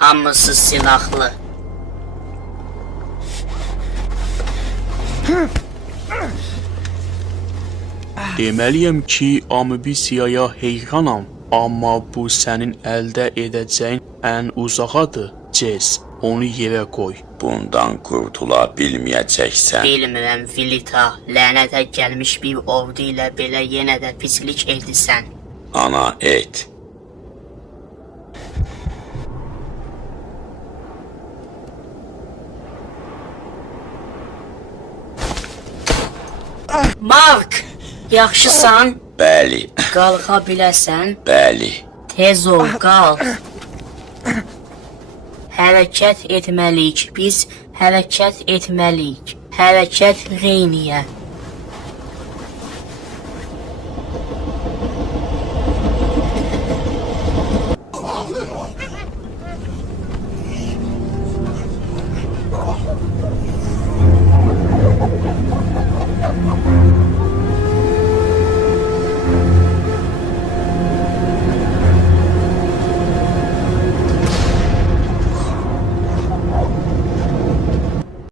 Hamısı silahlı. Deməliyəm ki, ambisiyaya heyranam. Amma bu sənin əldə edəcəyin ən uzağadır, Jess. Onu yerə qoy. Bundan qurtula bilməyəcəksən. Bilmirəm, Vilita, lənətə gəlmiş bir ordu ilə belə yenə də pislik edirsən. Ana et. Mark, yaxşısan? Bəli, Qalxa biləsən? bəli. Tez ol, qalx. Hərəkət etməliyik, biz hərəkət etməliyik. Hərəkət Reyniyə.